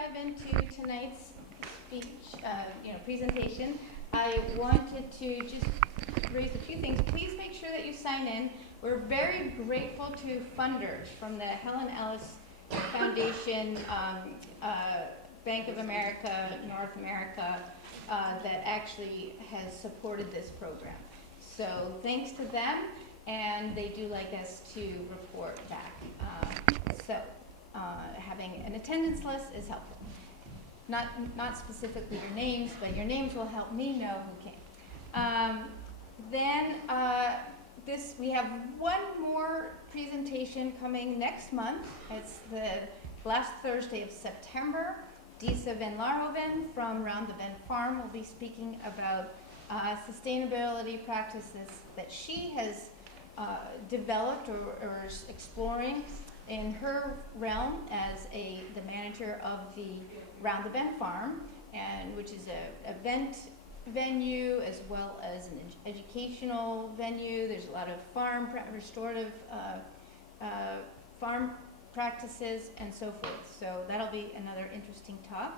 dive into tonight's speech, presentation, I wanted to just raise a few things. Please make sure that you sign in. We're very grateful to funders from the Helen Ellis Foundation, Bank of America, North America, that actually has supported this program. So thanks to them, and they do like us to report back. Having an attendance list is helpful. Not specifically your names, but your names will help me know who came. We have one more presentation coming next month. It's the last Thursday of September. Disa Van Laarhoven from Round the Bend Farm will be speaking about sustainability practices that she has developed or is exploring in her realm as the manager of the Round the Bend Farm, and which is an event venue as well as an educational venue. There's a lot of restorative farm practices and so forth. So that'll be another interesting talk.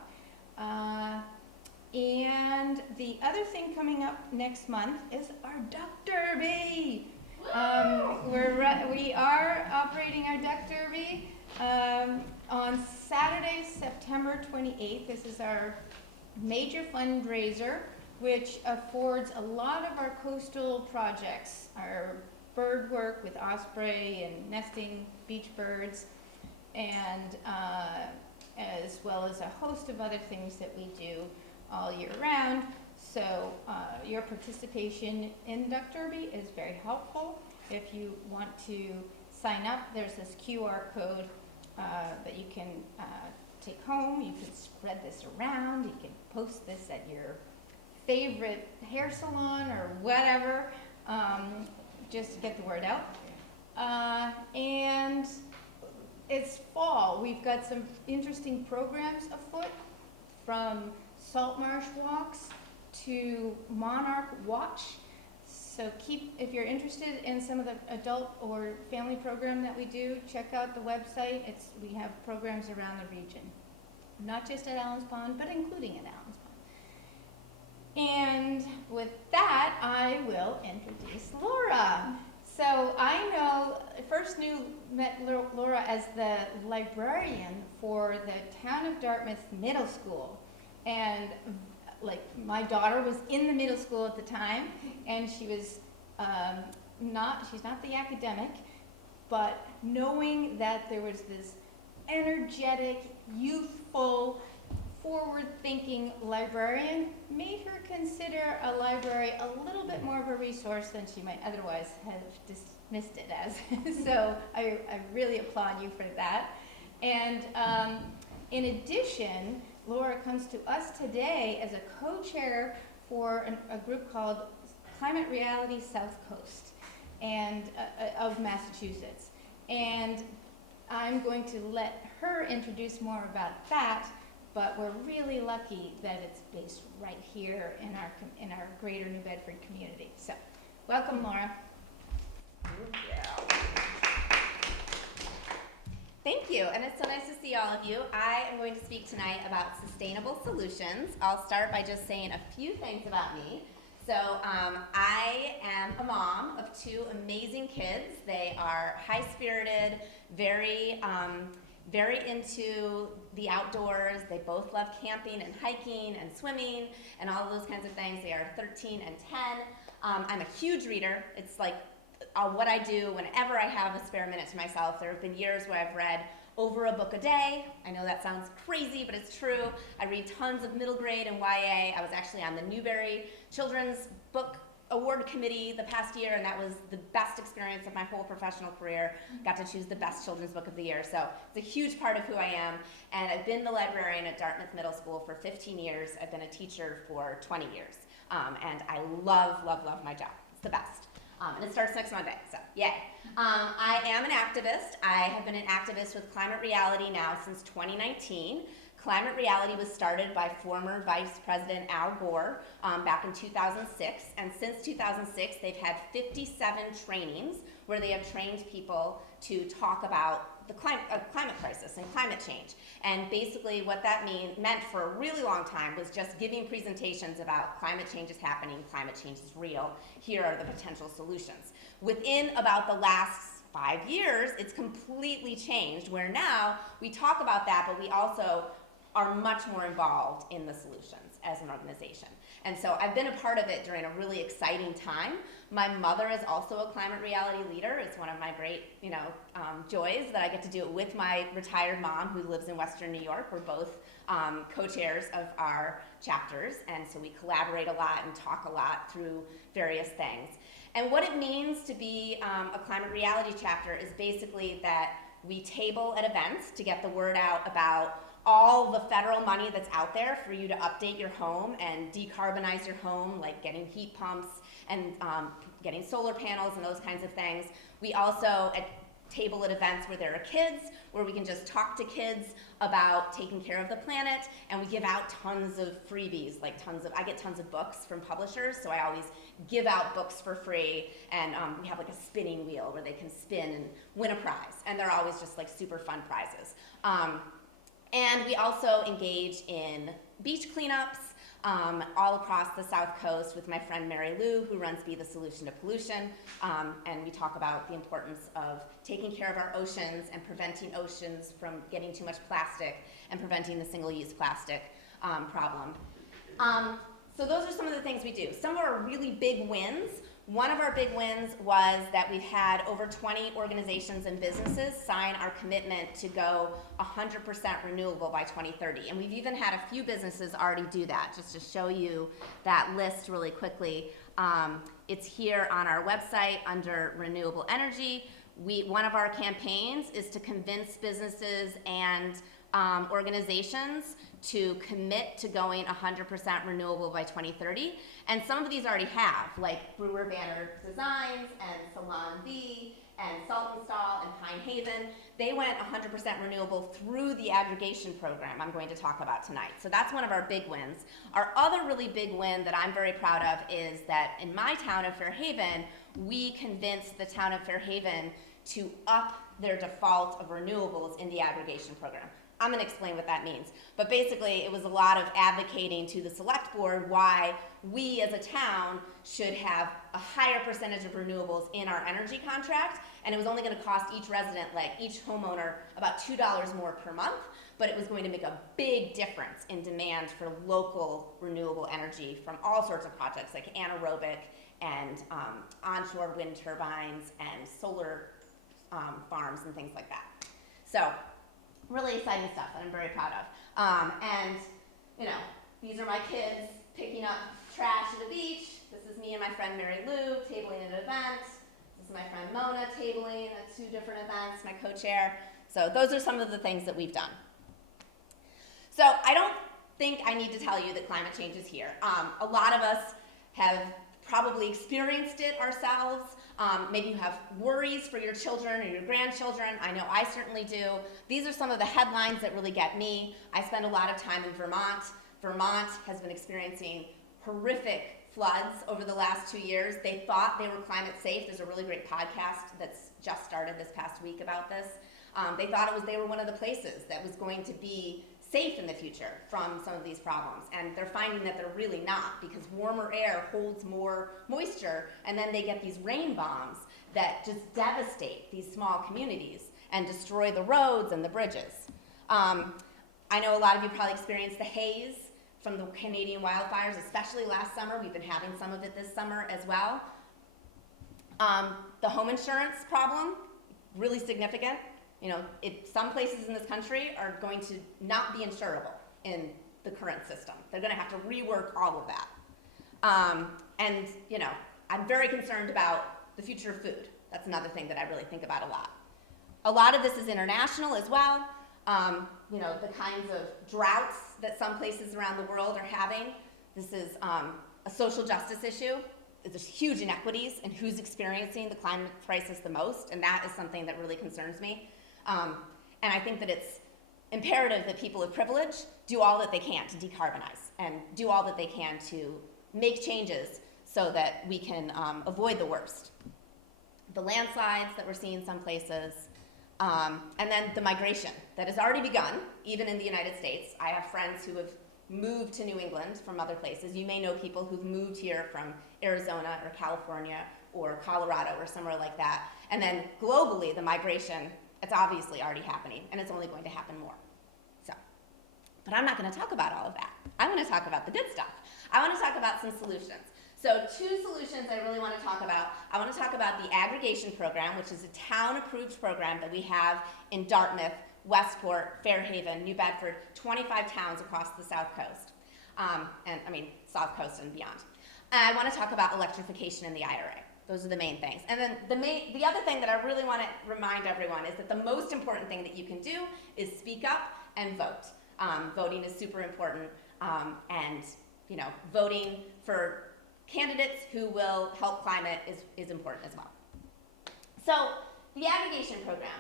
And the other thing coming up next month is our Duck Derby. We are operating our Duck Derby on Saturday, September 28th. This is our major fundraiser, which affords a lot of our coastal projects, our bird work with osprey and nesting beach birds, and as well as a host of other things that we do all year round. So your participation in Duck Derby is very helpful. If you want to sign up, there's this QR code that you can take home. You can spread this around. You can post this at your favorite hair salon or whatever, just to get the word out. And it's fall. We've got some interesting programs afoot, from salt marsh walks to Monarch Watch. So if you're interested in some of the adult or family program that we do, check out the website. We have programs around the region, not just at Allen's Pond, but including at Allen's Pond. And with that, I will introduce Laura. So I first met Laura as the librarian for the Town of Dartmouth Middle School. And my daughter was in the middle school at the time, and she was she's not the academic, but knowing that there was this energetic, youthful, forward-thinking librarian made her consider a library a little bit more of a resource than she might otherwise have dismissed it as. So I really applaud you for that. And in addition, Laura comes to us today as a co-chair for a group called Climate Reality South Coast and of Massachusetts. And I'm going to let her introduce more about that, but we're really lucky that it's based right here in our greater New Bedford community. So, welcome, Laura. Thank you, and it's so nice to see all of you. I am going to speak tonight about sustainable solutions. I'll start by just saying a few things about me. So I am a mom of two amazing kids. They are high-spirited, very into the outdoors. They both love camping and hiking and swimming and all of those kinds of things. They are 13 and 10. I'm a huge reader. It's like what I do whenever I have a spare minute to myself. There have been years where I've read over a book a day. I know that sounds crazy, but it's true. I read tons of middle grade and YA. I was actually on the Newbery Children's Book Award Committee the past year, and that was the best experience of my whole professional career. Got to choose the best children's book of the year. So it's a huge part of who I am. And I've been the librarian at Dartmouth Middle School for 15 years. I've been a teacher for 20 years. And I love, love, love my job. It's the best. And it starts next Monday, so yay. I am an activist. I have been an activist with Climate Reality now since 2019. Climate Reality was started by former Vice President Al Gore back in 2006, and since 2006 they've had 57 trainings where they have trained people to talk about the climate crisis and climate change. And basically what that meant for a really long time was just giving presentations about climate change is happening, climate change is real, here are the potential solutions. Within about the last 5 years, it's completely changed, where now we talk about that, but we also are much more involved in the solutions as an organization. And so I've been a part of it during a really exciting time. My mother is also a Climate Reality leader. It's one of my great, joys that I get to do it with my retired mom who lives in Western New York. We're both co-chairs of our chapters, and so we collaborate a lot and talk a lot through various things. And what it means to be a Climate Reality chapter is basically that we table at events to get the word out about all the federal money that's out there for you to update your home and decarbonize your home, like getting heat pumps and getting solar panels and those kinds of things. We also table at events where there are kids, where we can just talk to kids about taking care of the planet, and we give out tons of freebies, I get tons of books from publishers, so I always give out books for free, and we have like a spinning wheel where they can spin and win a prize, and they're always just like super fun prizes. And we also engage in beach cleanups all across the South Coast with my friend Mary Lou, who runs Be the Solution to Pollution. And we talk about the importance of taking care of our oceans and preventing oceans from getting too much plastic and preventing the single-use plastic problem. So those are some of the things we do. Some of our really big wins. One of our big wins was that we've had over 20 organizations and businesses sign our commitment to go 100% renewable by 2030. And we've even had a few businesses already do that. Just to show you that list really quickly, it's here on our website under renewable energy. One of our campaigns is to convince businesses and organizations to commit to going 100% renewable by 2030. And some of these already have, like Brewer Banner Designs and Salon B and Salt and Stall and Pine Haven. They went 100% renewable through the aggregation program I'm going to talk about tonight. So that's one of our big wins. Our other really big win that I'm very proud of is that in my town of Fairhaven, we convinced the town of Fairhaven to up their default of renewables in the aggregation program. I'm going to explain what that means. But basically, it was a lot of advocating to the select board why we as a town should have a higher percentage of renewables in our energy contract. And it was only going to cost each resident, like each homeowner, about $2 more per month. But it was going to make a big difference in demand for local renewable energy from all sorts of projects like anaerobic and onshore wind turbines and solar farms and things like that. So really exciting stuff that I'm very proud of. And, these are my kids picking up trash at the beach. This is me and my friend Mary Lou tabling at an event. This is my friend Mona tabling at 2 different events, my co-chair. So those are some of the things that we've done. So I don't think I need to tell you that climate change is here. A lot of us have probably experienced it ourselves. Maybe you have worries for your children or your grandchildren. I know I certainly do. These are some of the headlines that really get me. I spend a lot of time in Vermont. Vermont has been experiencing horrific floods over the last 2 years. They thought they were climate safe. There's a really great podcast that's just started this past week about this. They thought they were one of the places that was going to be safe in the future from some of these problems, and they're finding that they're really not, because warmer air holds more moisture, and then they get these rain bombs that just devastate these small communities and destroy the roads and the bridges. I know a lot of you probably experienced the haze from the Canadian wildfires, especially last summer. We've been having some of it this summer as well. The home insurance problem, really significant. Some places in this country are going to not be insurable in the current system. They're going to have to rework all of that. I'm very concerned about the future of food. That's another thing that I really think about a lot. A lot of this is international as well. The kinds of droughts that some places around the world are having. This is a social justice issue. There's huge inequities in who's experiencing the climate crisis the most, and that is something that really concerns me. And I think that it's imperative that people of privilege do all that they can to decarbonize and do all that they can to make changes so that we can avoid the worst. The landslides that we're seeing in some places, and then the migration that has already begun, even in the United States. I have friends who have moved to New England from other places. You may know people who've moved here from Arizona or California or Colorado or somewhere like that. And then globally, the migration, it's obviously already happening, and it's only going to happen more. So, but I'm not going to talk about all of that. I want to talk about the good stuff. I want to talk about some solutions. So 2 solutions I really want to talk about. I want to talk about the aggregation program, which is a town-approved program that we have in Dartmouth, Westport, Fairhaven, New Bedford, 25 towns across the South Coast, South Coast and beyond. And I want to talk about electrification in the IRA. Those are the main things. And then the other thing that I really want to remind everyone is that the most important thing that you can do is speak up and vote. Voting is super important, and voting for candidates who will help climate is important as well. So the aggregation program.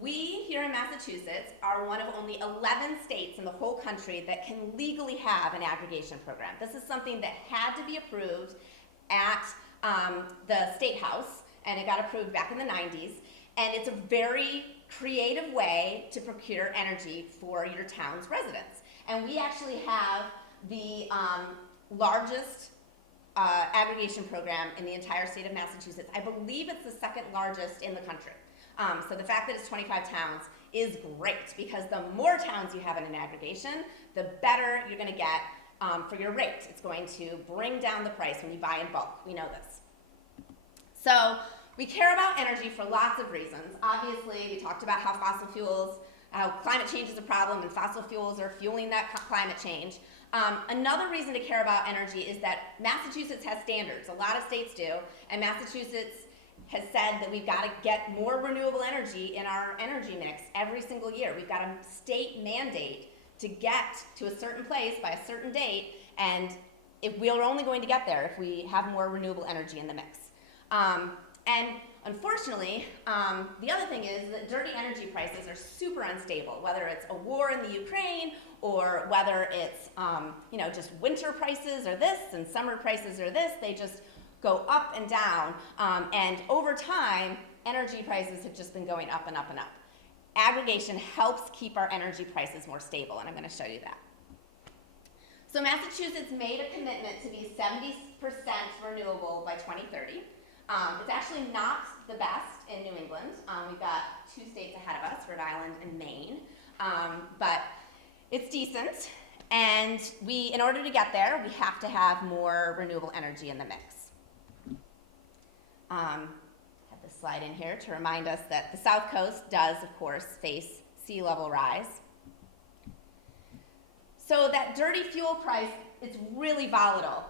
We here in Massachusetts are one of only 11 states in the whole country that can legally have an aggregation program. This is something that had to be approved at the State House, and it got approved back in the 90s. And it's a very creative way to procure energy for your town's residents. And we actually have the largest aggregation program in the entire state of Massachusetts. I believe it's the 2nd largest in the country. So the fact that it's 25 towns is great, because the more towns you have in an aggregation, the better you're going to get for your rate. It's going to bring down the price when you buy in bulk. We know this. So we care about energy for lots of reasons. Obviously, we talked about how climate change is a problem, and fossil fuels are fueling that climate change. Another reason to care about energy is that Massachusetts has standards. A lot of states do, and Massachusetts has said that we've got to get more renewable energy in our energy mix every single year. We've got a state mandate to get to a certain place by a certain date, and if we are only going to get there if we have more renewable energy in the mix. And unfortunately, the other thing is that dirty energy prices are super unstable, whether it's a war in the Ukraine or whether it's just winter prices are this and summer prices are this. They just go up and down, and over time, energy prices have just been going up and up and up. Aggregation helps keep our energy prices more stable, and I'm going to show you that. So Massachusetts made a commitment to be 70% renewable by 2030. It's actually not the best in New England. We've got 2 states ahead of us, Rhode Island and Maine, but it's decent. And in order to get there, we have to have more renewable energy in the mix. I have this slide in here to remind us that the South Coast does, of course, face sea level rise. So that dirty fuel price, it's really volatile.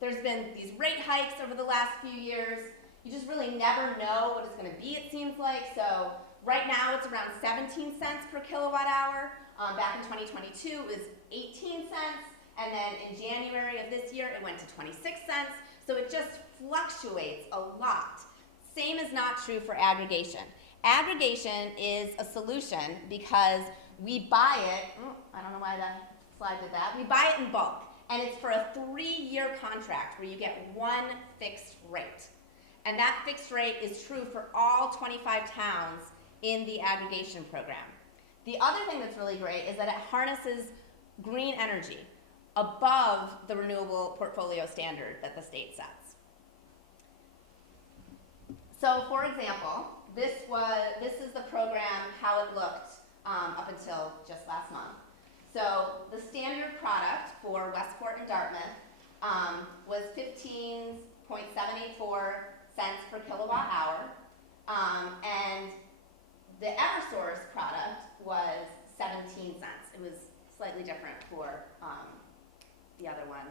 There's been these rate hikes over the last few years. You just really never know what it's going to be, it seems like. So right now it's around 17 cents per kilowatt hour. Back in 2022 it was 18 cents. And then in January of this year it went to 26 cents. So it just fluctuates a lot. Same is not true for aggregation. Aggregation is a solution because we buy it, I don't know why that slide did that, we buy it in bulk. And it's for a 3-year contract where you get one fixed rate. And that fixed rate is true for all 25 towns in the aggregation program. The other thing that's really great is that it harnesses green energy above the renewable portfolio standard that the state sets. So for example, this is the program, how it looked up until just last month. So the standard product for Westport and Dartmouth was 15.784 cents per kilowatt hour, and the Eversource product was 17 cents. It was slightly different for the other one.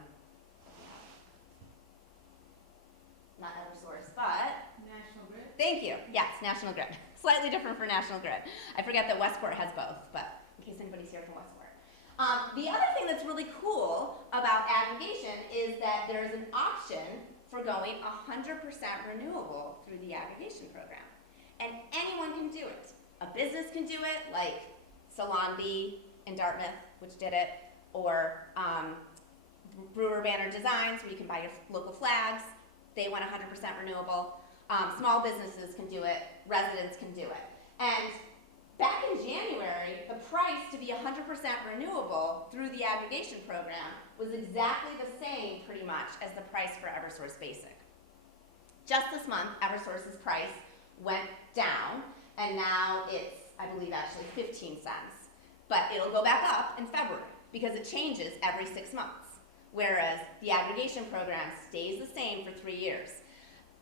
Not Eversource, but National Grid. Thank you. Yes, National Grid. Slightly different for National Grid. I forget that Westport has both, but in case anybody's here from Westport. The other thing that's really cool about aggregation is that there's an option for going 100% renewable through the aggregation program. And anyone can do it. A business can do it, like Salon Bee in Dartmouth, which did it, or Brewer Banner Designs, where you can buy your local flags. They went 100% renewable. Small businesses can do it. Residents can do it. And back in January, the price to be 100% renewable through the aggregation program was exactly the same, pretty much, as the price for Eversource Basic. Just this month, Eversource's price went down, and now it's, I believe, actually 15 cents. But it'll go back up in February, because it changes every 6 months, whereas the aggregation program stays the same for 3 years.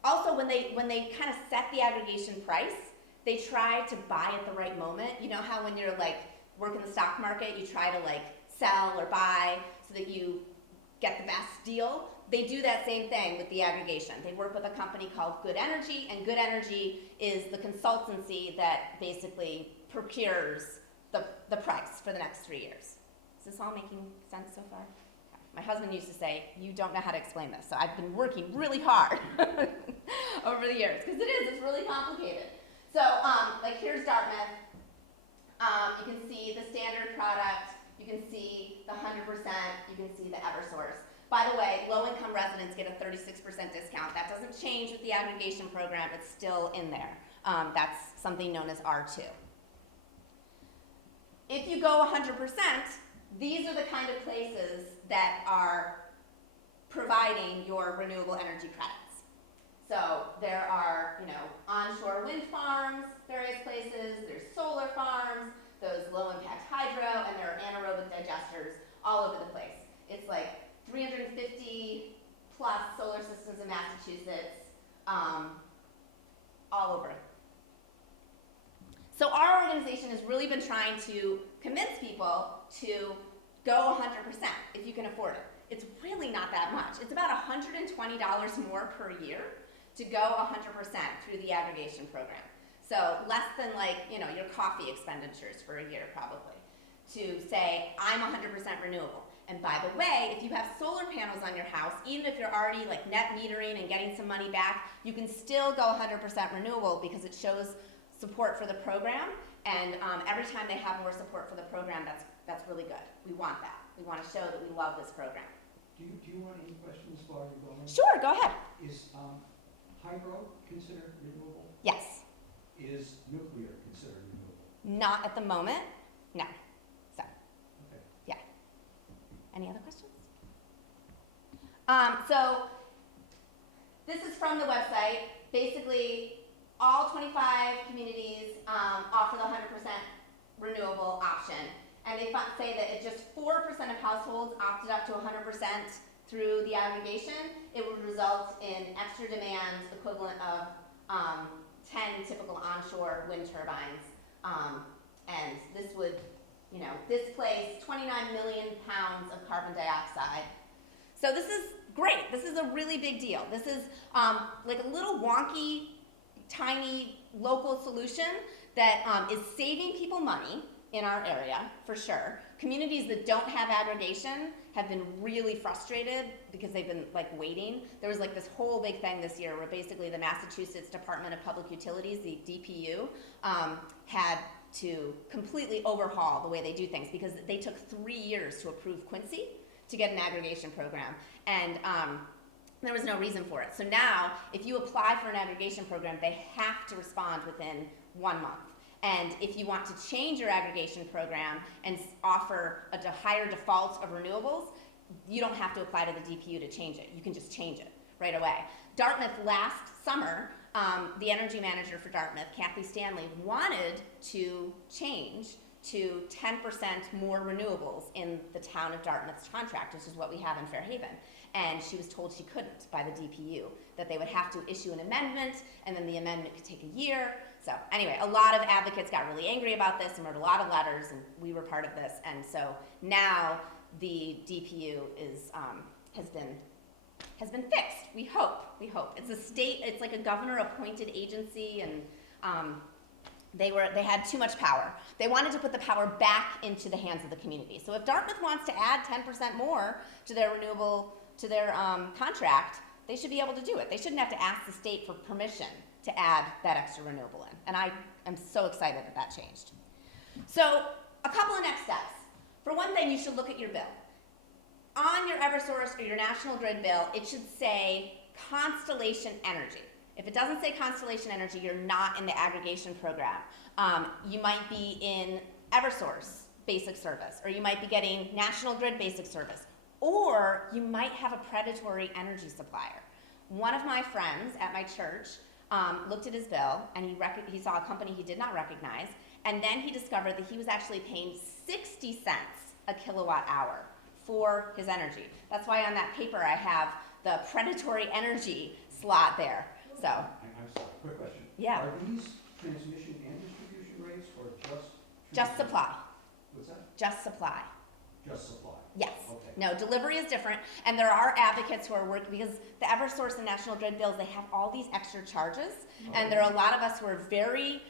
Also, when they kind of set the aggregation price, they try to buy at the right moment. You know how when you're like working the stock market, you try to like sell or buy so that you get the best deal? They do that same thing with the aggregation. They work with a company called Good Energy, and Good Energy is the consultancy that basically procures the price for the next 3 years. Is this all making sense so far? My husband used to say, you don't know how to explain this. So I've been working really hard over the years, because it's really complicated. So, like here's Dartmouth. You can see the standard product, you can see the 100%, you can see the Eversource. By the way, low-income residents get a 36% discount. That doesn't change with the aggregation program, it's still in there. That's something known as R2. If you go 100%, these are the kind of places that are providing your renewable energy credits. So there are, onshore wind farms, various places, there's solar farms, those low-impact hydro, and there are anaerobic digesters all over the place. It's like 350 plus solar systems in Massachusetts, all over. So our organization has really been trying to convince people to go 100% if you can afford it. It's really not that much. It's about $120 more per year to go 100% through the aggregation program. So less than your coffee expenditures for a year probably, to say, I'm 100% renewable. And by the way, if you have solar panels on your house, even if you're already net metering and getting some money back, you can still go 100% renewable because it shows support for the program. And every time they have more support for the program, that's really good. We want that. We want to show that we love this program. Do you want any questions while you're going? Sure, go ahead. Is hydro considered renewable? Yes. Is nuclear considered renewable? Not at the moment, no. So, Okay. yeah. Any other questions? So, this is from the website. Basically, all 25 communities offer the 100% renewable option. And they say that if just 4% of households opted up to 100% through the aggregation, it would result in extra demand equivalent of 10 typical onshore wind turbines. And this would, displace 29 million pounds of carbon dioxide. So this is great. This is a really big deal. This is like a little wonky, tiny local solution that is saving people money in our area, for sure. Communities that don't have aggregation have been really frustrated because they've been waiting. There was this whole big thing this year where basically the Massachusetts Department of Public Utilities, the DPU, had to completely overhaul the way they do things because they took 3 years to approve Quincy to get an aggregation program. And there was no reason for it. So now, if you apply for an aggregation program, they have to respond within 1 month. And if you want to change your aggregation program and offer a higher default of renewables, you don't have to apply to the DPU to change it. You can just change it right away. Dartmouth last summer, the energy manager for Dartmouth, Kathy Stanley, wanted to change to 10% more renewables in the town of Dartmouth's contract, which is what we have in Fairhaven. And she was told she couldn't by the DPU, that they would have to issue an amendment, and then the amendment could take a year. So anyway, a lot of advocates got really angry about this and wrote a lot of letters, and we were part of this. And so now the DPU is has been fixed. We hope. It's a state. It's like a governor-appointed agency, and they had too much power. They wanted to put the power back into the hands of the community. So if Dartmouth wants to add 10% more to their contract, they should be able to do it. They shouldn't have to ask the state for permission to add that extra renewable in. And I am so excited that changed. So a couple of next steps. For one thing, you should look at your bill. On your Eversource or your National Grid bill, it should say Constellation Energy. If it doesn't say Constellation Energy, you're not in the aggregation program. You might be in Eversource basic service, or you might be getting National Grid basic service, or you might have a predatory energy supplier. One of my friends at my church looked at his bill, and he saw a company he did not recognize, and then he discovered that he was actually paying 60 cents a kilowatt hour for his energy. That's why on that paper I have the predatory energy slot there. So, I'm sorry, quick question. yeah, Are these transmission and distribution rates or just? just supply, What's that? just supply. Just supply? Yes. Okay. No, delivery is different, and there are advocates who are working, because the Eversource and National Grid bills, they have all these extra charges, and there are a lot of us who are very,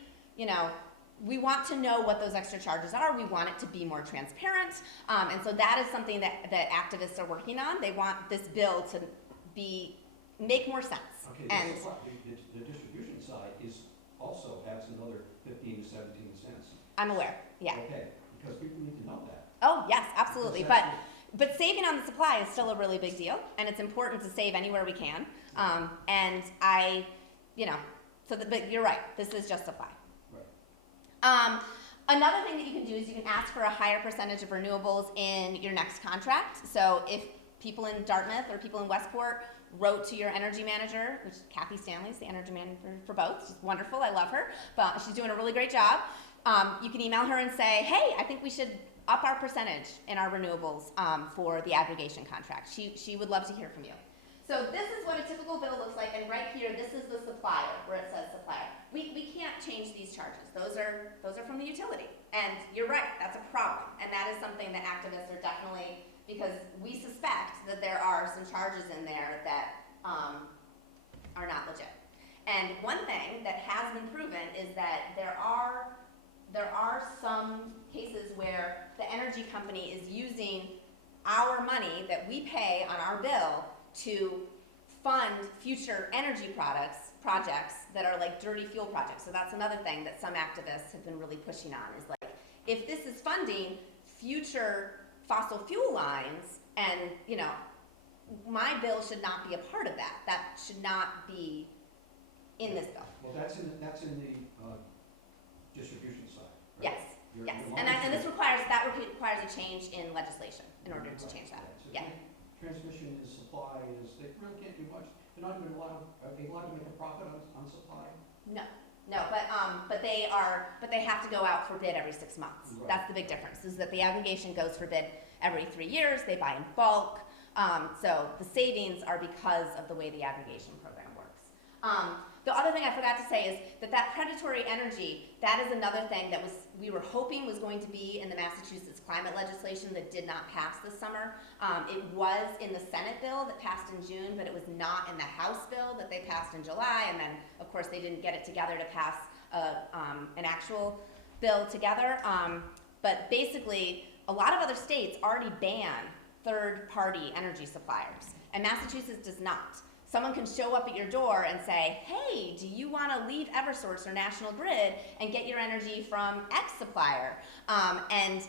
we want to know what those extra charges are. We want it to be more transparent, and so that is something that activists are working on. They want this bill to make more sense. Okay, And the distribution side also has another 15 to 17 cents. I'm aware, yeah. Okay, because people need to know that. Oh, yes, absolutely, Because but that's saving on the supply is still a really big deal, and it's important to save anywhere we can. And but you're right, this is just supply. Right. Another thing that you can do is you can ask for a higher percentage of renewables in your next contract. So if people in Dartmouth or people in Westport wrote to your energy manager, which Kathy Stanley's the energy manager for both, she's wonderful, I love her, but she's doing a really great job. You can email her and say, hey, I think we should up our percentage in our renewables for the aggregation contract. She would love to hear from you. So this is what a typical bill looks like, and right here, this is the supplier, where it says supplier. We can't change these charges. Those are from the utility. And you're right, that's a problem. And that is something that activists are definitely, because we suspect that there are some charges in there that are not legit. And one thing that has been proven is that there are some cases where the energy company is using our money that we pay on our bill to fund future energy projects that are like dirty fuel projects. So that's another thing that some activists have been really pushing on, is like, if this is funding future fossil fuel lines, and my bill should not be a part of that. That should not be in this bill. Well, that's in the distribution side, right? Yes. Yes, and this requires a change in legislation in order to change that. So Yeah. Transmission and supply they really can't do much. They're not even allowed, are they allowed to make a profit on supply? No, but they have to go out for bid every 6 months. Right. That's the big difference, is that the aggregation goes for bid every 3 years. They buy in bulk, so the savings are because of the way the aggregation program works. The other thing I forgot to say is that predatory energy, that is another thing that we were hoping was going to be in the Massachusetts climate legislation that did not pass this summer. It was in the Senate bill that passed in June, but it was not in the House bill that they passed in July, and then of course they didn't get it together to pass an actual bill together. But basically, a lot of other states already ban third-party energy suppliers, and Massachusetts does not. Someone can show up at your door and say, hey, do you want to leave Eversource or National Grid and get your energy from X supplier? And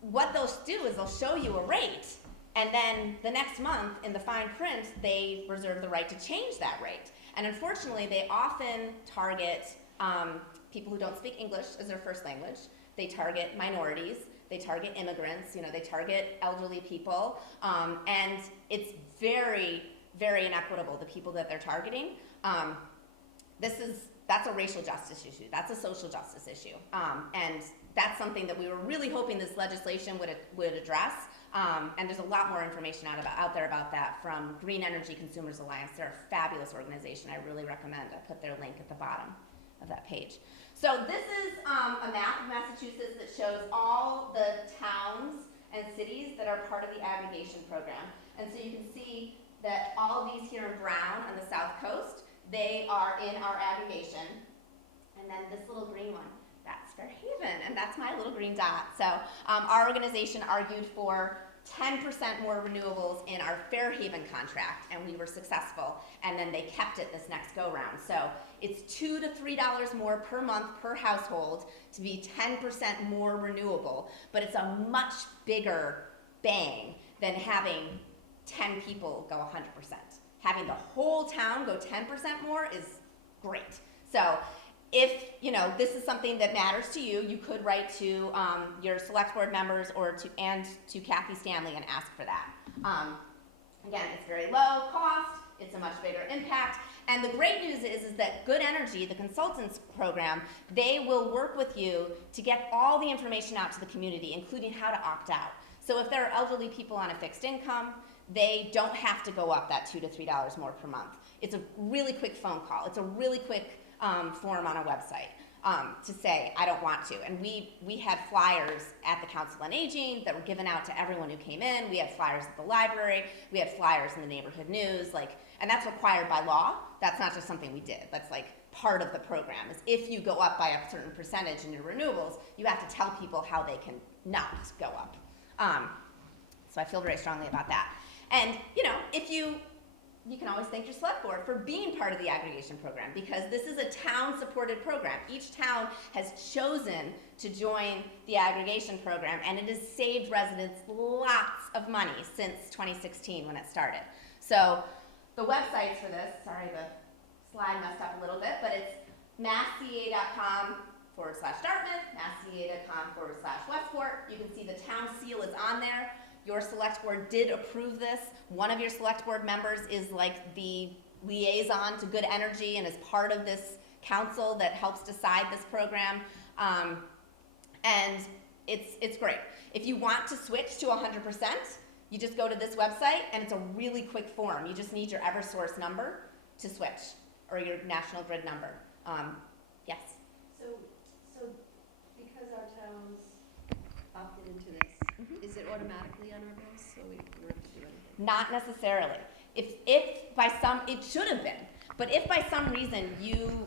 what they'll do is they'll show you a rate, and then the next month in the fine print, they reserve the right to change that rate. And unfortunately, they often target people who don't speak English as their first language. They target minorities. They target immigrants. They target elderly people. And it's very, very inequitable, the people that they're targeting. That's a racial justice issue. That's a social justice issue. And that's something that we were really hoping this legislation would address. And there's a lot more information out there about that from Green Energy Consumers Alliance. They're a fabulous organization. I really recommend. I put their link at the bottom of that page. So this is a map of Massachusetts that shows all the towns and cities that are part of the aggregation program. And so you can see that all of these here in brown on the south coast, they are in our aggregation. And then this little green one, that's Fairhaven, and that's my little green dot. So our organization argued for 10% more renewables in our Fairhaven contract, and we were successful, and then they kept it this next go round. So it's $2 to $3 more per month per household to be 10% more renewable, but it's a much bigger bang than having 10 people go 100%. Having the whole town go 10% more is great. So if this is something that matters to you, you could write to your select board members or to Kathy Stanley and ask for that. Again, it's very low cost, it's a much bigger impact, and the great news is that Good Energy, the consultants program, they will work with you to get all the information out to the community, including how to opt out. So if there are elderly people on a fixed income, they don't have to go up that $2 to $3 more per month. It's a really quick phone call. It's a really quick form on a website to say, I don't want to. And we had flyers at the Council on Aging that were given out to everyone who came in. We had flyers at the library. We had flyers in the neighborhood news. And that's required by law. That's not just something we did. That's part of the program is if you go up by a certain percentage in your renewables, you have to tell people how they can not go up. So I feel very strongly about that. And, if you can always thank your select board for being part of the aggregation program, because this is a town-supported program. Each town has chosen to join the aggregation program, and it has saved residents lots of money since 2016 when it started. So the websites for this, sorry, the slide messed up a little bit, but it's massca.com/Dartmouth, massca.com/Westport. You can see the town seal is on there. Your select board did approve this. One of your select board members is the liaison to Good Energy and is part of this council that helps decide this program. And it's great. If you want to switch to 100%, you just go to this website and it's a really quick form. You just need your Eversource number to switch, or your National Grid number. Yes? So because our towns opted into this, is it automatically on our bills, so we don't have to do anything? Not necessarily. It should have been, but if by some reason you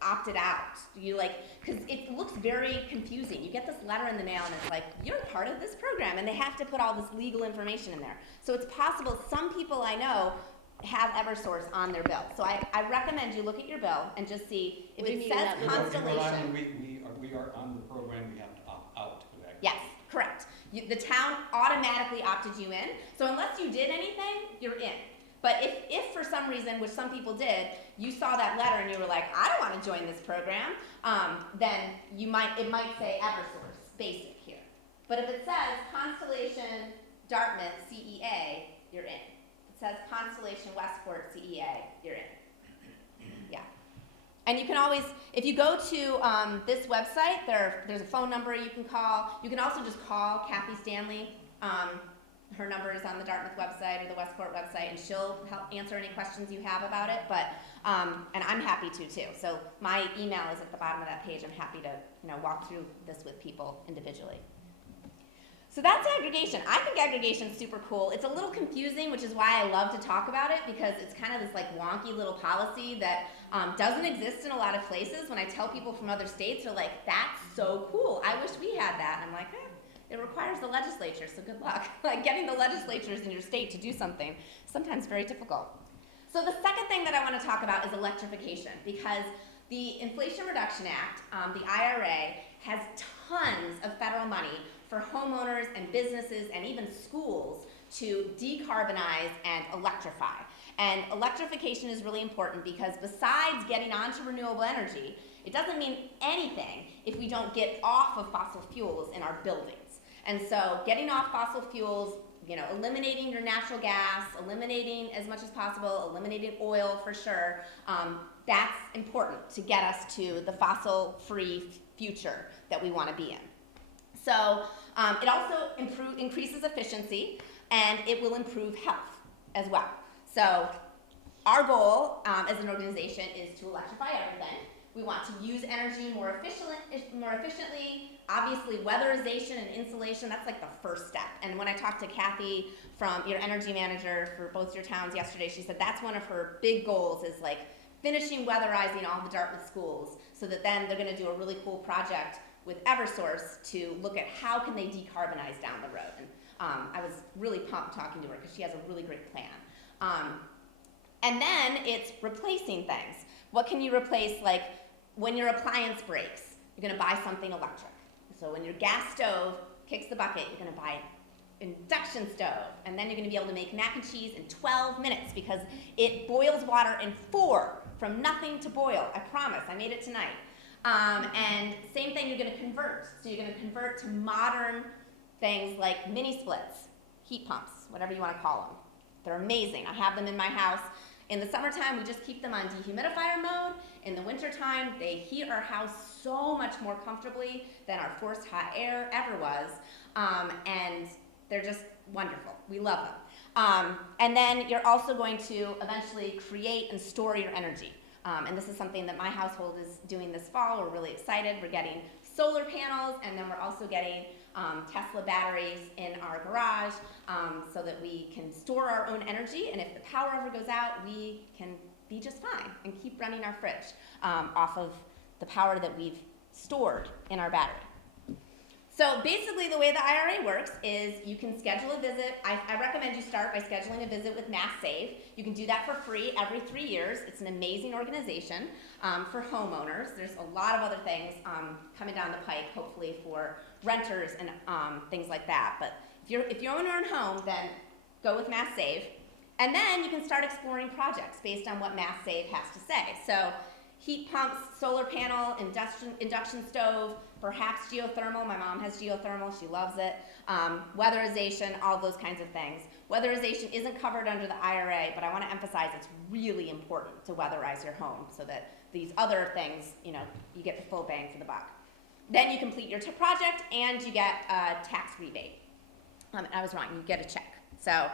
opted out, because it looks very confusing. You get this letter in the mail and it's you're part of this program, and they have to put all this legal information in there. So it's possible some people I know have Eversource on their bill. So I recommend you look at your bill and just see if it says Constellation. We are on the program, we have to opt out, correct? Yes, correct. The town automatically opted you in, so unless you did anything, you're in. But if for some reason, which some people did, you saw that letter and you were like, I don't want to join this program, then it might say Eversource Basic here. But if it says Constellation Dartmouth CEA, you're in. If it says Constellation Westport CEA, you're in. Yeah. And you can always, if you go to this website, there's a phone number you can call. You can also just call Kathy Stanley. Her number is on the Dartmouth website or the Westport website, and she'll help answer any questions you have about it. But and I'm happy to too. So my email is at the bottom of that page. I'm happy to walk through this with people individually. So that's aggregation. I think aggregation is super cool. It's a little confusing, which is why I love to talk about it, because it's kind of this wonky little policy that doesn't exist in a lot of places. When I tell people from other states, they're like, that's so cool. I wish we had that. And I'm like, it requires the legislature, so good luck. Getting the legislatures in your state to do something, sometimes very difficult. So the second thing that I want to talk about is electrification, because the Inflation Reduction Act, the IRA, has tons of federal money for homeowners and businesses and even schools to decarbonize and electrify. And electrification is really important because besides getting onto renewable energy, it doesn't mean anything if we don't get off of fossil fuels in our buildings. And so getting off fossil fuels, eliminating your natural gas, eliminating as much as possible, eliminating oil for sure, that's important to get us to the fossil-free future that we want to be in. So it also increases efficiency, and it will improve health as well. So our goal as an organization is to electrify everything. We want to use energy more efficiently. Obviously, weatherization and insulation, that's the first step. And when I talked to Kathy, from your energy manager for both your towns yesterday, she said that's one of her big goals is finishing weatherizing all the Dartmouth schools, so that then they're going to do a really cool project with Eversource to look at how can they decarbonize down the road. And I was really pumped talking to her because she has a really great plan. And then it's replacing things. What can you replace? Like when your appliance breaks, you're gonna buy something electric. So when your gas stove kicks the bucket, you're gonna buy an induction stove. And then you're gonna be able to make mac and cheese in 12 minutes because it boils water in 4 from nothing to boil. I promise, I made it tonight. And same thing, you're gonna convert. So you're gonna convert to modern things like mini splits, heat pumps, whatever you wanna call them. They're amazing. I have them in my house. In the summertime, we just keep them on dehumidifier mode. In the wintertime, they heat our house so much more comfortably than our forced hot air ever was. And they're just wonderful. We love them. And then you're also going to eventually create and store your energy. And this is something that my household is doing this fall. We're really excited. We're getting solar panels, and then we're also getting Tesla batteries in our garage so that we can store our own energy, and if the power ever goes out, we can be just fine and keep running our fridge off of the power that we've stored in our battery. So basically the way the IRA works is you can schedule a visit. I recommend you start by scheduling a visit with Mass Save. You can do that for free every 3 years. It's an amazing organization for homeowners. There's a lot of other things coming down the pike, hopefully for renters and things like that. But if you own your own home, then go with Mass Save. And then you can start exploring projects based on what Mass Save has to say. So heat pumps, solar panel, induction stove, perhaps geothermal. My mom has geothermal, she loves it. Weatherization, all those kinds of things. Weatherization isn't covered under the IRA, but I want to emphasize it's really important to weatherize your home so that these other things, you get the full bang for the buck. Then you complete your project and you get a tax rebate. I was wrong, you get a check. So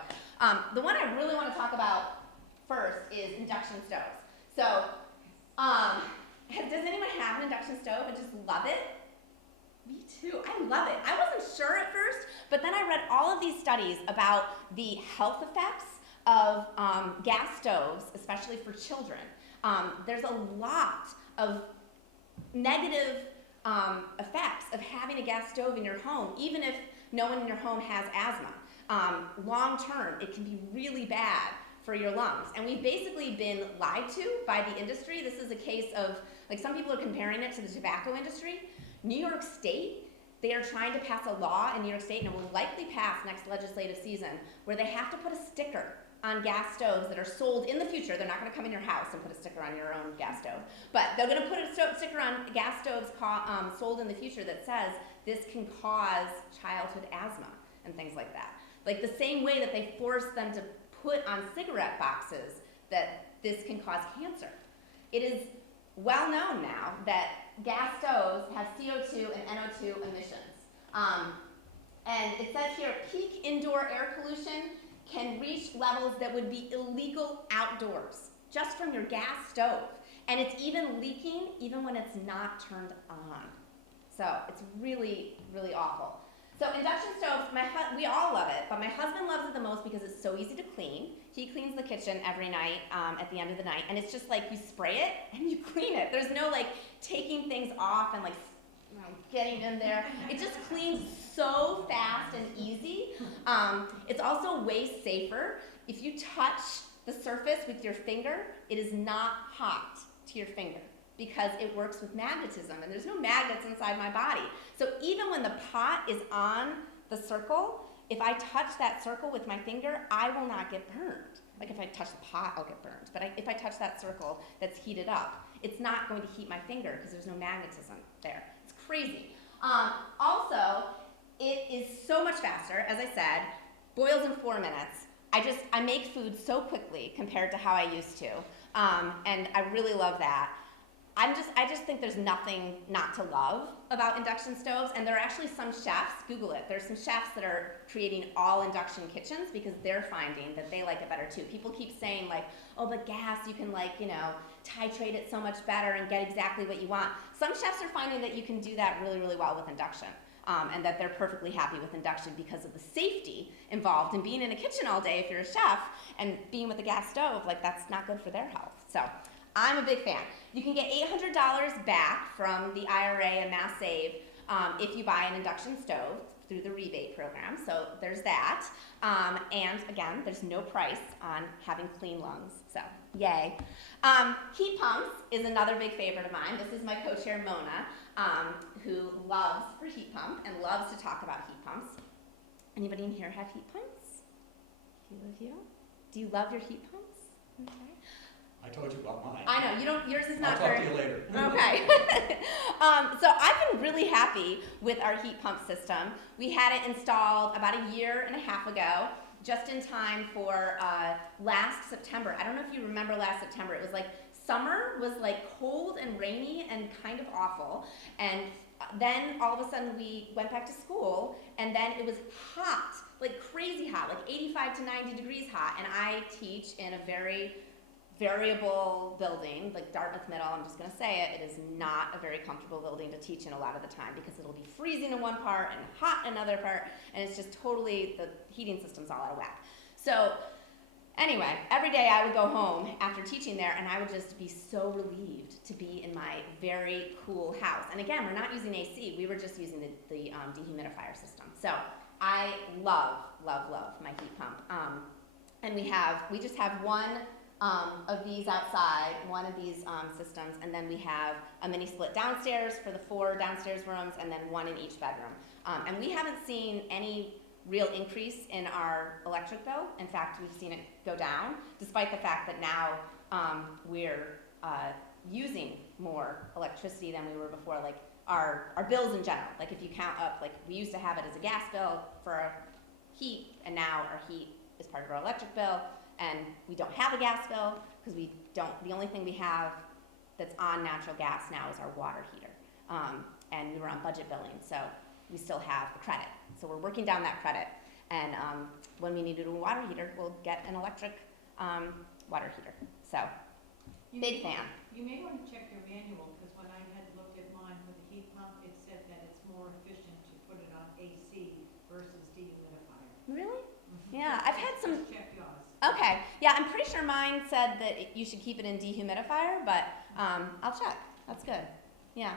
the one I really want to talk about first is induction stoves. So does anyone have an induction stove and just love it? Me too, I love it. I wasn't sure at first, but then I read all of these studies about the health effects of gas stoves, especially for children. There's a lot of negative effects of having a gas stove in your home, even if no one in your home has asthma. Long term, it can be really bad for your lungs. And we've basically been lied to by the industry. This is a case of, like, some people are comparing it to the tobacco industry. New York State, they are trying to pass a law in New York State, and it will likely pass next legislative season, where they have to put a sticker on gas stoves that are sold in the future. They're not gonna come in your house and put a sticker on your own gas stove, but they're gonna put a sticker on gas stoves sold in the future that says this can cause childhood asthma and things like that. Like the same way that they force them to put on cigarette boxes that this can cause cancer. It is well known now that gas stoves have CO2 and NO2 emissions. And it says here, peak indoor air pollution can reach levels that would be illegal outdoors, just from your gas stove. And it's even leaking even when it's not turned on. So it's really, really awful. So induction stoves, we all love it, but my husband loves it the most because it's so easy to clean. He cleans the kitchen every night at the end of the night, and it's just like you spray it and you clean it. There's no like taking things off and like getting in there. It just cleans so fast and easy. It's also way safer. If you touch the surface with your finger, it is not hot to your finger, because it works with magnetism, and there's no magnets inside my body. So even when the pot is on the circle, if I touch that circle with my finger, I will not get burned. Like if I touch the pot, I'll get burned. But if I touch that circle that's heated up, it's not going to heat my finger because there's no magnetism there. It's crazy. Also, it is so much faster, as I said, boils in 4 minutes. I make food so quickly compared to how I used to, and I really love that. I just think there's nothing not to love about induction stoves, and there are actually some chefs, Google it, there's some chefs that are creating all induction kitchens because they're finding that they like it better too. People keep saying like, oh, but gas, you can titrate it so much better and get exactly what you want. Some chefs are finding that you can do that really, really well with induction, and that they're perfectly happy with induction because of the safety involved in being in a kitchen all day if you're a chef, and being with a gas stove, like that's not good for their health. So I'm a big fan. You can get $800 back from the IRA and Mass Save if you buy an induction stove through the rebate program. So there's that. And again, there's no price on having clean lungs. So yay. Heat pumps is another big favorite of mine. This is my co-chair Mona, who loves her heat pump and loves to talk about heat pumps. Anybody in here have heat pumps? A few of you. Do you love your heat pumps? Okay. I told you about mine. I know, you don't, yours is I'll not talk very. to you later. Okay. So I've been really happy with our heat pump system. We had it installed about a year and a half ago, just in time for last September. I don't know if you remember last September. It was like summer was like cold and rainy and kind of awful. And then all of a sudden we went back to school, and then it was hot, like crazy hot, like 85 to 90 degrees hot. And I teach in a very variable building, like Dartmouth Middle. I'm just gonna say it, it is not a very comfortable building to teach in a lot of the time, because it'll be freezing in one part and hot in another part, and it's just totally, the heating system's all out of whack. So anyway, every day I would go home after teaching there, and I would just be so relieved to be in my very cool house. And again, we're not using AC, we were just using the dehumidifier system. So I love, love, love my heat pump. And we just have one of these outside, one of these systems, and then we have a mini split downstairs for the 4 downstairs rooms, and then one in each bedroom. And we haven't seen any real increase in our electric bill. In fact, we've seen it go down, despite the fact that now we're using more electricity than we were before, like our bills in general. Like if you count up, like we used to have it as a gas bill for our heat, and now our heat is part of our electric bill. And we don't have a gas bill, because the only thing we have that's on natural gas now is our water heater. And we were on budget billing, so we still have a credit. So we're working down that credit, and when we need to do a water heater, we'll get an electric water heater. So, big fan. You may want to check your manual, because when I had looked at mine with the heat pump, it said that it's more efficient to put it on AC versus dehumidifier. Really? Yeah, I've had some. Just check yours. Okay, yeah, I'm pretty sure mine said that you should keep it in dehumidifier, but I'll check. That's good. Yeah.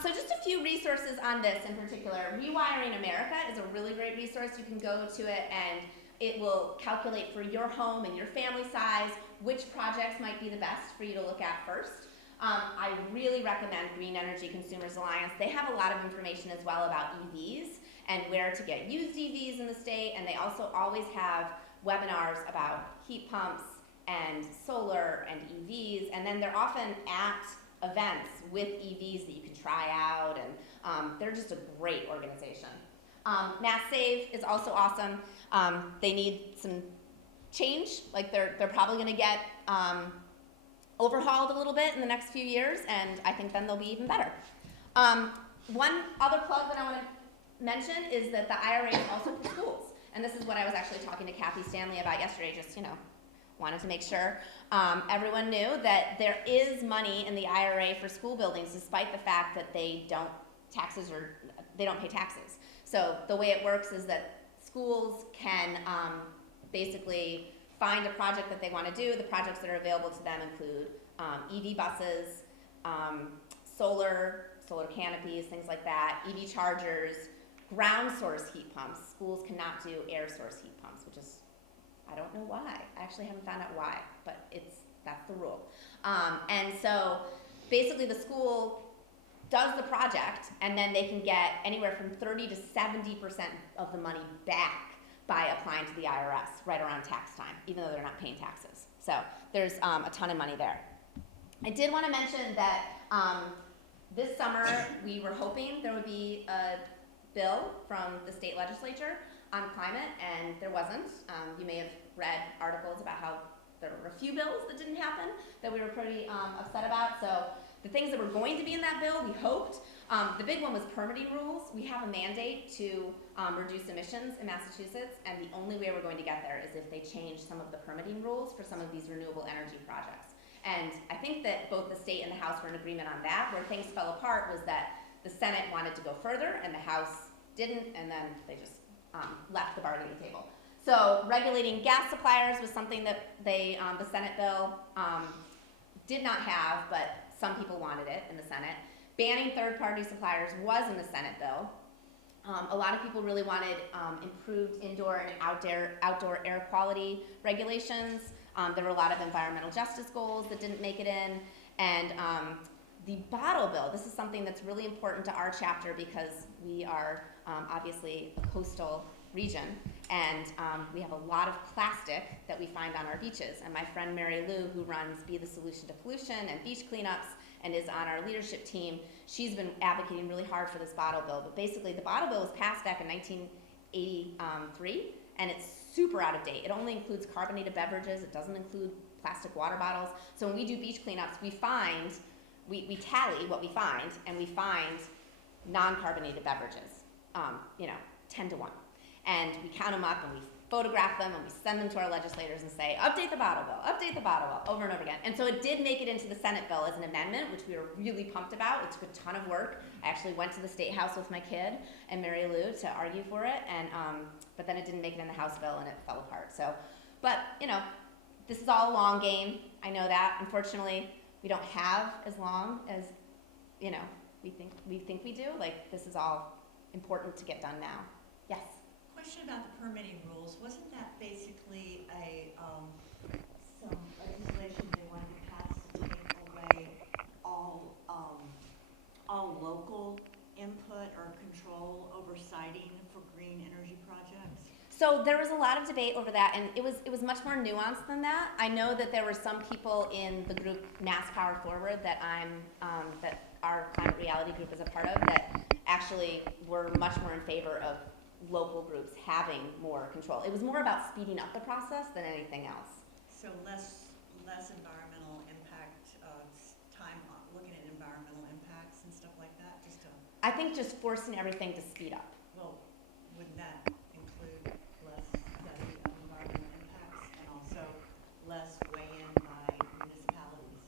So just a few resources on this in particular. Rewiring America is a really great resource. You can go to it, and it will calculate for your home and your family size which projects might be the best for you to look at first. I really recommend Green Energy Consumers Alliance. They have a lot of information as well about EVs and where to get used EVs in the state, and they also always have webinars about heat pumps and solar and EVs, and then they're often at events with EVs that you can try out, and they're just a great organization. Mass Save is also awesome. They need some change, like they're probably gonna get overhauled a little bit in the next few years, and I think then they'll be even better. One other plug that I wanna mention is that the IRA is also for schools. And this is what I was actually talking to Kathy Stanley about yesterday, just, wanted to make sure everyone knew that there is money in the IRA for school buildings, despite the fact that they don't pay taxes. So the way it works is that schools can basically find a project that they want to do. The projects that are available to them include EV buses, solar canopies, things like that, EV chargers, ground source heat pumps. Schools cannot do air source heat pumps, which is, I don't know why. I actually haven't found out why, but that's the rule. And so basically the school does the project, and then they can get anywhere from 30 to 70% of the money back by applying to the IRS right around tax time, even though they're not paying taxes. So there's a ton of money there. I did want to mention that this summer we were hoping there would be a bill from the state legislature on climate, and there wasn't. You may have read articles about how there were a few bills that didn't happen that we were pretty upset about. So the things that were going to be in that bill, we hoped. The big one was permitting rules. We have a mandate to reduce emissions in Massachusetts, and the only way we're going to get there is if they change some of the permitting rules for some of these renewable energy projects. And I think that both the state and the House were in agreement on that. Where things fell apart was that the Senate wanted to go further, and the House didn't, and then they just left the bargaining table. So regulating gas suppliers was something that the Senate bill did not have, but some people wanted it in the Senate. Banning third-party suppliers was in the Senate bill. A lot of people really wanted improved indoor and outdoor air quality regulations. There were a lot of environmental justice goals that didn't make it in. And the bottle bill, this is something that's really important to our chapter because we are obviously a coastal region, and we have a lot of plastic that we find on our beaches. And my friend Mary Lou, who runs Be the Solution to Pollution and beach cleanups and is on our leadership team, she's been advocating really hard for this bottle bill. But basically, the bottle bill was passed back in 1983, and it's super out of date. It only includes carbonated beverages. It doesn't include plastic water bottles. So when we do beach cleanups, we tally what we find, and we find non-carbonated beverages, 10 to 1. And we count them up, and we photograph them, and we send them to our legislators and say, update the bottle bill, over and over again. And so it did make it into the Senate bill as an amendment, which we were really pumped about. It took a ton of work. I actually went to the State House with my kid and Mary Lou to argue for it, and but then it didn't make it in the House bill, and it fell apart. So, but, this is all a long game. I know that. Unfortunately, we don't have as long as, we think we do. Like, this is all important to get done now. Yes? Question about the permitting rules. Wasn't that basically some legislation they wanted to pass to take away all local input or control over siting for green energy projects? So there was a lot of debate over that, and it was much more nuanced than that. I know that there were some people in the group Mass Power Forward that that our Climate Reality group is a part of that actually were much more in favor of local groups having more control. It was more about speeding up the process than anything else. So less environmental impact, time on looking at environmental impacts and stuff like that, just to, I think just forcing everything to speed up. well, wouldn't that include less study of environmental impacts and also less weigh-in by municipalities?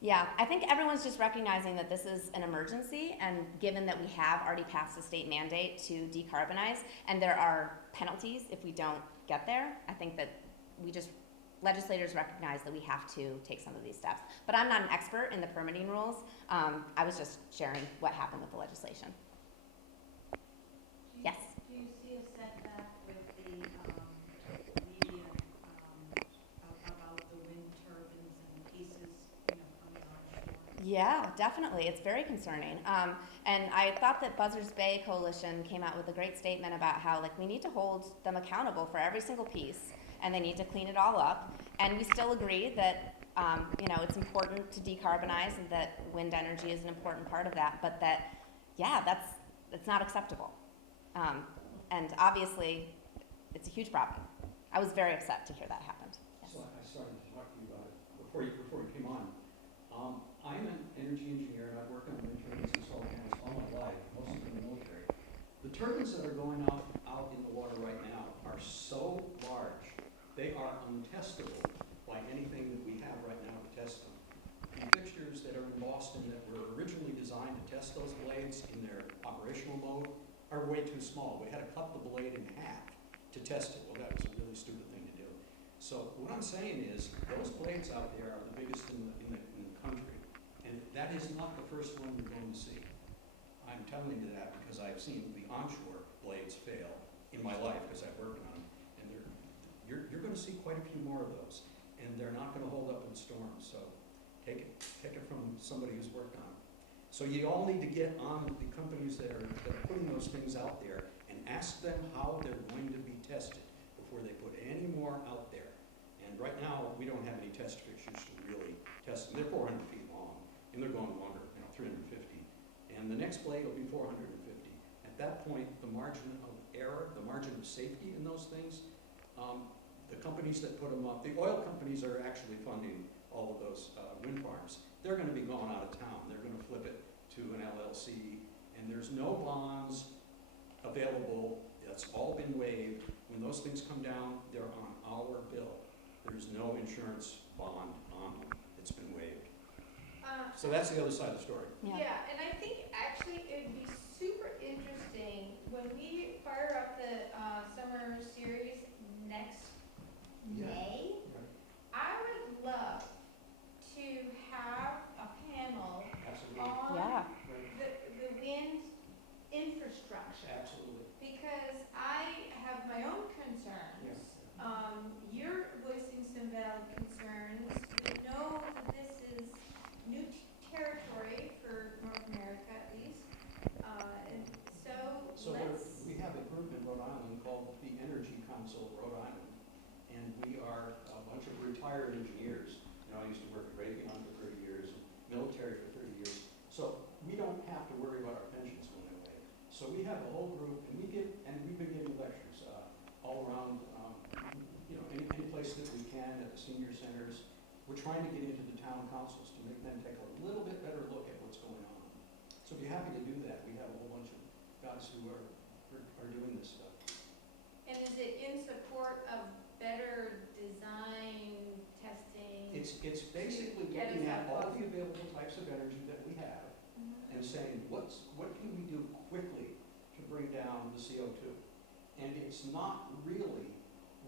Yeah, I think everyone's just recognizing that this is an emergency, and given that we have already passed a state mandate to decarbonize, and there are penalties if we don't get there, I think that legislators recognize that we have to take some of these steps. But I'm not an expert in the permitting rules. I was just sharing what happened with the legislation. Yes? Do you see a setback with the media about the wind turbines and pieces, coming on? Yeah, definitely. It's very concerning. And I thought that Buzzards Bay Coalition came out with a great statement about how we need to hold them accountable for every single piece, and they need to clean it all up. And we still agree that it's important to decarbonize, and that wind energy is an important part of that. But that's not acceptable. And obviously, it's a huge problem. I was very upset to hear that happened. Yes. So I started to talk to you about it before you came on. I'm an energy engineer, and I've worked on wind turbines and solar panels all my life, mostly in the military. The turbines that are going out in the water right now are so large, they are untestable by anything that we have right now to test them. The fixtures that are in Boston that were originally designed to test those blades in their operational mode are way too small. We had to cut the blade in half to test it. Well, that was a really stupid thing to do. So what I'm saying is, those blades out there are the biggest in the country, and that is not the first one you're going to see. I'm telling you that because I've seen the onshore blades fail in my life, because I've worked on them, and you're going to see quite a few more of those, and they're not going to hold up in storms. So take it from somebody who's worked on them. So you all need to get on the companies that are putting those things out there and ask them how they're going to be tested before they put any more out there. And right now, we don't have any test fixtures to really test them. They're 400 feet long, and they're going longer, 350. And the next blade will be 450. At that point, the margin of error, the margin of safety in those things, the companies that put them up, the oil companies are actually funding all of those wind farms. They're going to be going out of town. They're going to flip it to an LLC, and there's no bonds available. That's all been waived. When those things come down, they're on our bill. There's no insurance bond on them. It's been waived. So that's the other side of the story. Yeah, and I think actually it would be super interesting when we fire up the summer series next Yeah. May. Right. I would love to have a panel Absolutely. on Yeah. Right. the wind infrastructure. Absolutely. Because I have my own concerns. Yeah. You're voicing some valid concerns. We know that this is new territory for North America at least. And So let's, we have a group in Rhode Island called the Energy Council of Rhode Island, and we are a bunch of retired engineers. You know, I used to work at Raytheon for 30 years, military for 30 years, so we don't have to worry about our pensions going away. So we have a whole group, and we've been giving lectures all around, you know, any place that we can at the senior centers. We're trying to get into the town councils to make them take a little bit better look at what's going on. So be happy to do that. We have a whole bunch of guys who are doing this stuff. and is it in support of better design testing? It's basically Get looking us at that all close. the available types of energy that we have and saying, what can we do quickly to bring down the CO2? And it's not really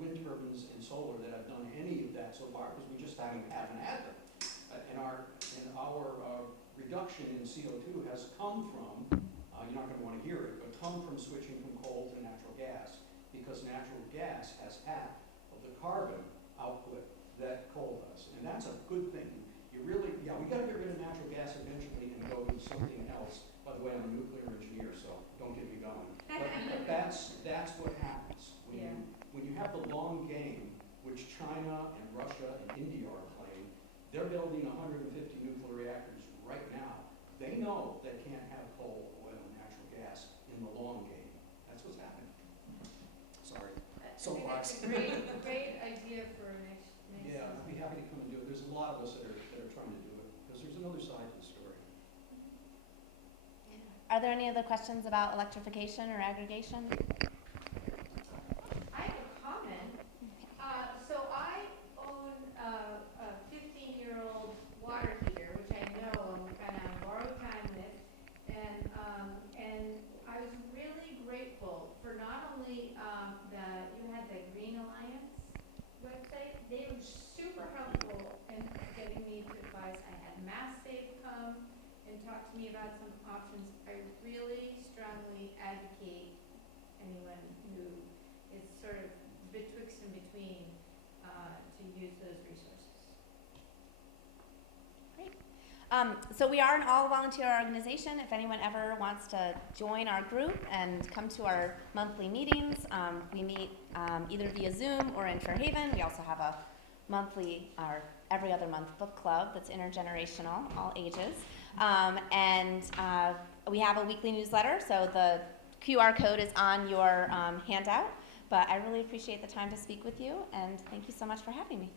wind turbines and solar that have done any of that so far, because we just haven't had them. And our reduction in CO2 has come from, you're not gonna wanna hear it, but come from switching from coal to natural gas, because natural gas has half of the carbon output that coal does. And that's a good thing. You really, we gotta get rid of natural gas eventually and go to something else. By the way, I'm a nuclear engineer, so don't get me going. But that's what happens. When you have the long game, which China and Russia and India are playing, they're building 150 nuclear reactors right now. They know they can't have coal, oil, and natural gas in the long game. That's what's happening. Sorry. I So think that's a great idea for next Yeah, I'd be season. happy to come and do it. There's a lot of us that are trying to do it, because there's another side to the story. Are there any other questions about electrification or aggregation? I have a comment. So I own a 15-year-old water heater, which I know I'm kind of on borrowed time with. And I was really grateful for not only you had the Green Alliance website, they were super helpful in getting me to advise. I had Mass Save come and talk to me about some options. I really strongly advocate anyone who is sort of betwixt and between to use those resources. So we are an all-volunteer organization. If anyone ever wants to join our group and come to our monthly meetings, we meet either via Zoom or in Fairhaven. We also have a monthly or every other month book club that's intergenerational, all ages. And we have a weekly newsletter, so the QR code is on your handout. But I really appreciate the time to speak with you, and thank you so much for having me.